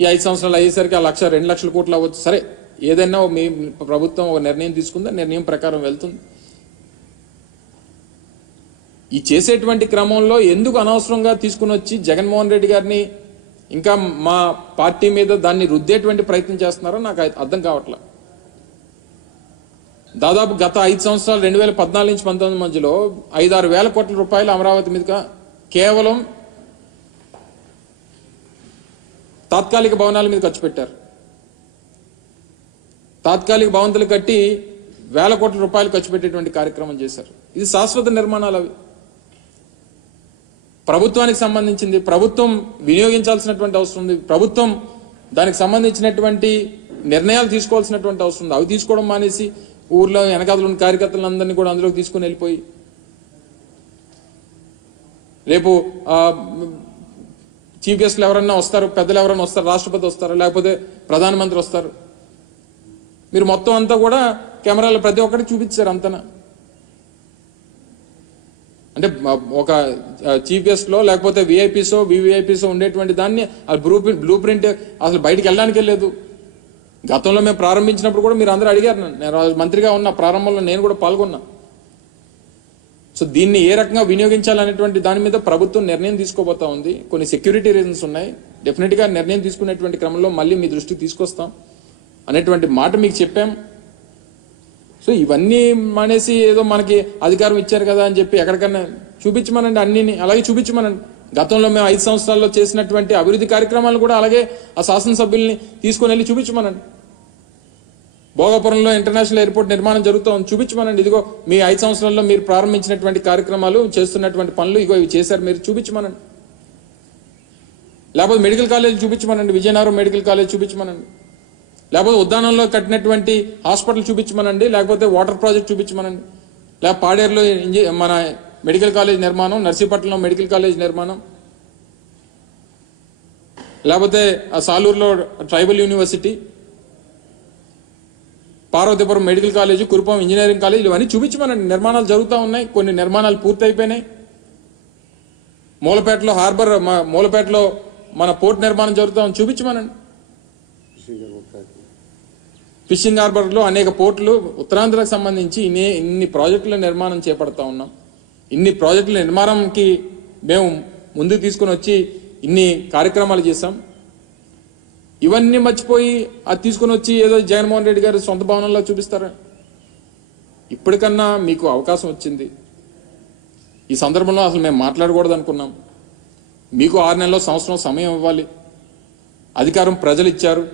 ఈ 5 సంవత్సరాలు అయ్యేసరికి ఆ 1,00,000 2 లక్షల కోట్లు అవ్వచ్చు. సరే, ఏదైనా మీ ప్రభుత్వం ఒక నిర్ణయం తీసుకుందా, నిర్ణయం ప్రకారం వెళ్తుంది. ఈ చేసేటువంటి క్రమంలో ఎందుకు అనవసరంగా తీసుకుని వచ్చి జగన్మోహన్ రెడ్డి గారిని ఇంకా మా పార్టీ మీద దాన్ని రుద్దేటువంటి ప్రయత్నం చేస్తున్నారో నాకు అర్థం కావట్లా. దాదాపు గత 5 సంవత్సరాలు 2014 నుంచి 19 మధ్యలో 5-6 వేల కోట్ల రూపాయలు అమరావతి మీదుగా కేవలం తాత్కాలిక భవనాల మీద ఖర్చు పెట్టారు. తాత్కాలిక భవంతులు కట్టి వేల కోట్ల రూపాయలు ఖర్చు పెట్టేటువంటి కార్యక్రమం చేశారు. ఇది శాశ్వత నిర్మాణాలు. అవి ప్రభుత్వానికి సంబంధించింది, ప్రభుత్వం వినియోగించాల్సినటువంటి అవసరం ఉంది, ప్రభుత్వం దానికి సంబంధించినటువంటి నిర్ణయాలు తీసుకోవాల్సినటువంటి అవసరం ఉంది. అవి తీసుకోవడం మానేసి ఊర్లో వెనకాతలు ఉన్న కార్యకర్తలందరినీ కూడా అందులోకి తీసుకుని వెళ్ళిపోయి రేపు చీఫ్ గెస్ట్లు ఎవరన్నా వస్తారు, పెద్దలు ఎవరన్నా వస్తారు, రాష్ట్రపతి వస్తారు, లేకపోతే ప్రధానమంత్రి వస్తారు, మీరు మొత్తం అంతా కూడా కెమెరాలో ప్రతి ఒక్కటి చూపించారు అంతనా. అంటే ఒక చీఫ్ గెస్ట్లో లేకపోతే విఐపీసో వివిఐపీసో ఉండేటువంటి దాన్ని బ్లూ ప్రింట్ అసలు బయటికి వెళ్ళడానికి లేదు. గతంలో మేము ప్రారంభించినప్పుడు కూడా మీరు అందరూ అడిగారు, నేను మంత్రిగా ఉన్న ప్రారంభంలో నేను కూడా పాల్గొన్నా. సో దీన్ని ఏ రకంగా వినియోగించాలనేటువంటి దాని మీద ప్రభుత్వం నిర్ణయం తీసుకోబోతా ఉంది. కొన్ని సెక్యూరిటీ రీజన్స్ ఉన్నాయి. డెఫినెట్గా నిర్ణయం తీసుకునేటువంటి క్రమంలో మళ్ళీ మీ దృష్టికి తీసుకొస్తాం అనేటువంటి మాట మీకు చెప్పాం. సో ఇవన్నీ మానేసి ఏదో మనకి అధికారం ఇచ్చారు కదా అని చెప్పి ఎక్కడికన్నా చూపించమనండి, అన్నిని అలాగే చూపించమనండి. గతంలో మేము 5 సంవత్సరాల్లో చేసినటువంటి అభివృద్ధి కార్యక్రమాలు కూడా అలాగే ఆ శాసనసభ్యుల్ని తీసుకొని వెళ్ళి చూపించమనండి. భోగాపురంలో ఇంటర్నేషనల్ ఎయిర్పోర్ట్ నిర్మాణం జరుగుతోంది, చూపించమనండి. ఇదిగో మీ 5 సంవత్సరాల్లో మీరు ప్రారంభించినటువంటి కార్యక్రమాలు, చేస్తున్నటువంటి పనులు ఇగో ఇవి చేశారు, మీరు చూపించమనండి. లేకపోతే మెడికల్ కాలేజ్ చూపించమనండి, విజయనగరం మెడికల్ కాలేజ్ చూపించమనండి. లేకపోతే ఉద్యానంలో కట్టినటువంటి హాస్పిటల్ చూపించమనండి, లేకపోతే వాటర్ ప్రాజెక్ట్ చూపించమనండి, లేకపోతే పాడేరులో మన మెడికల్ కాలేజ్ నిర్మాణం, నర్సీపట్నంలో మెడికల్ కాలేజ్ నిర్మాణం, లేకపోతే సాలూరులో tribal university, Parvathipuram medical college, Kurupam engineering college, ఇవన్నీ చూపించమనండి. నిర్మాణాలు జరుగుతూ ఉన్నాయి, కొన్ని నిర్మాణాలు పూర్తి అయిపోయినాయి. మూలపేటలో హార్బర్, మూలపేటలో మన పోర్ట్ నిర్మాణం జరుగుతూ ఉంది, చూపించమనండి. ఫిషింగ్ హార్బర్లో అనేక పోర్టులు ఉత్తరాంధ్రకు సంబంధించి ఇన్ని ప్రాజెక్టుల నిర్మాణం చేపడతా ఉన్నాం. ఇన్ని ప్రాజెక్టుల నిర్మాణంకి మేము ముందుకు తీసుకుని వచ్చి ఇన్ని కార్యక్రమాలు చేశాం. ఇవన్నీ మర్చిపోయి అది తీసుకుని వచ్చి ఏదో జగన్మోహన్ రెడ్డి గారు సొంత భవనంలో చూపిస్తారా? ఇప్పటికన్నా మీకు అవకాశం వచ్చింది. ఈ సందర్భంలో అసలు మేము మాట్లాడకూడదు అనుకున్నాం. మీకు 6 నెలల్లో సంవత్సరం సమయం ఇవ్వాలి. అధికారం ప్రజలు ఇచ్చారు,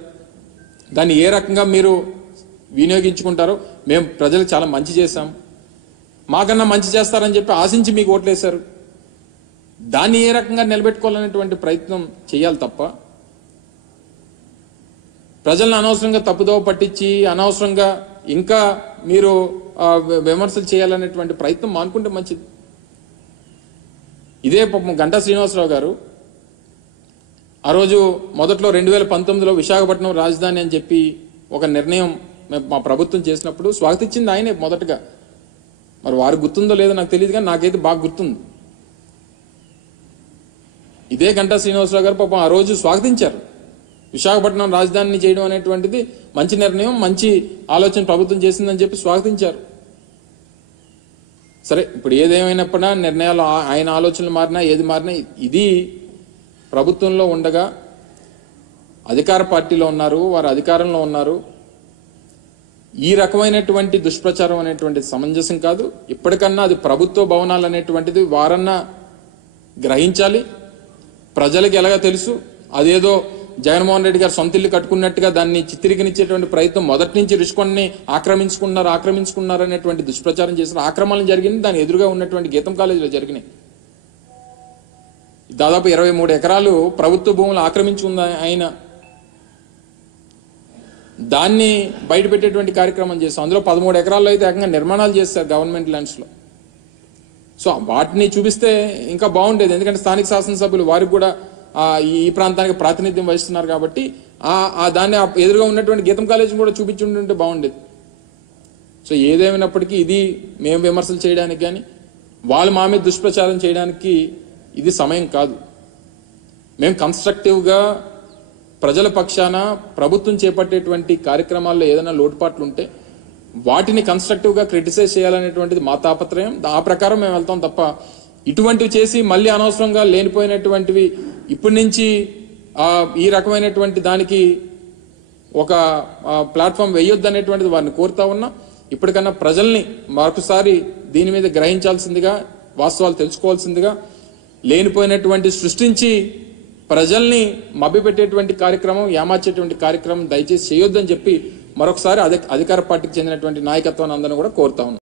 దాన్ని ఏ రకంగా మీరు వినియోగించుకుంటారో. మేము ప్రజలకు చాలా మంచి చేశాం, మాకన్నా మంచి చేస్తారని చెప్పి ఆశించి మీకు ఓట్లేశారు. దాన్ని ఏ రకంగా నిలబెట్టుకోవాలనేటువంటి ప్రయత్నం చేయాలి తప్ప ప్రజలను అనవసరంగా తప్పుదోవ పట్టించి అనవసరంగా ఇంకా మీరు విమర్శలు చేయాలనేటువంటి ప్రయత్నం మానుకుంటే మంచిది. ఇదే గంటా శ్రీనివాసరావు గారు ఆ రోజు మొదట్లో 2019లో విశాఖపట్నం రాజధాని అని చెప్పి ఒక నిర్ణయం మా ప్రభుత్వం చేసినప్పుడు స్వాగతించింది ఆయనే మొదటగా. మరి వారికి గుర్తుందో లేదో నాకు తెలియదు, కానీ నాకైతే బాగా గుర్తుంది. ఇదే గంటా శ్రీనివాసరావు గారు పాపం ఆ రోజు స్వాగతించారు. విశాఖపట్నం రాజధానిని చేయడం అనేటువంటిది మంచి నిర్ణయం, మంచి ఆలోచన ప్రభుత్వం చేసిందని చెప్పి స్వాగతించారు. సరే, ఇప్పుడు ఏదేమైనప్పుడా నిర్ణయాలు ఆయన ఆలోచనలు మారినా ఏది మారినా ఇది ప్రభుత్వంలో ఉండగా అధికార పార్టీలో ఉన్నారు, వారు అధికారంలో ఉన్నారు. ఈ రకమైనటువంటి దుష్ప్రచారం అనేటువంటిది సమంజసం కాదు. ఇప్పటికన్నా అది ప్రభుత్వ భవనాలు అనేటువంటిది వారన్నా గ్రహించాలి. ప్రజలకు ఎలాగ తెలుసు, అదేదో జగన్మోహన్ రెడ్డి గారు సొంత ఇల్లు కట్టుకున్నట్టుగా దాన్ని చిత్రీకరించేటువంటి ప్రయత్నం మొదటి నుంచి రుషికొన్ని ఆక్రమించుకున్నారు అనేటువంటి దుష్ప్రచారం చేసిన ఆక్రమణలు జరిగింది. దాని ఎదురుగా ఉన్నటువంటి గీతం కాలేజీలో జరిగినాయి. దాదాపు 23 ఎకరాలు ప్రభుత్వ భూములు ఆక్రమించుకుంది ఆయన. దాన్ని బయట పెట్టేటువంటి కార్యక్రమం చేస్తాం. అందులో 13 ఎకరాల్లో అయితే ఏకంగా నిర్మాణాలు చేస్తారు గవర్నమెంట్ ల్యాండ్స్లో. సో వాటిని చూపిస్తే ఇంకా బాగుండేది, ఎందుకంటే స్థానిక శాసనసభ్యులు వారికి కూడా ఈ ప్రాంతానికి ప్రాతినిధ్యం వహిస్తున్నారు కాబట్టి దాన్ని ఎదురుగా ఉన్నటువంటి గీతం కాలేజీని కూడా చూపించుంటే బాగుండేది. సో ఏదేమైనప్పటికీ ఇది మేము విమర్శలు చేయడానికి కానీ వాళ్ళు మా మీద దుష్ప్రచారం చేయడానికి ఇది సమయం కాదు. మేము కన్స్ట్రక్టివ్గా ప్రజల పక్షాన ప్రభుత్వం చేపట్టేటువంటి కార్యక్రమాల్లో ఏదైనా లోటుపాట్లు ఉంటే వాటిని కన్స్ట్రక్టివ్గా క్రిటిసైజ్ చేయాలనేటువంటిది మా తాపత్రయం. ఆ ప్రకారం మేము వెళ్తాం తప్ప ఇటువంటివి చేసి మళ్ళీ అనవసరంగా లేనిపోయినటువంటివి ఇప్పటి నుంచి ఈ రకమైనటువంటి దానికి ఒక ప్లాట్ఫామ్ వేయొద్దు అనేటువంటిది వారిని కోరుతా ఉన్నా. ఇప్పటికన్నా ప్రజల్ని మరొకసారి దీని మీద గ్రహించాల్సిందిగా, వాస్తవాలు తెలుసుకోవాల్సిందిగా, లేనిపోయినటువంటి సృష్టించి ప్రజల్ని మభ్యపెట్టేటువంటి కార్యక్రమం, ఏమార్చేటువంటి కార్యక్రమం దయచేసి చేయొద్దని చెప్పి మరొకసారి అధికార పార్టీకి చెందినటువంటి నాయకత్వాన్ని అందరినీ కూడా కోరుతా ఉన్నాం.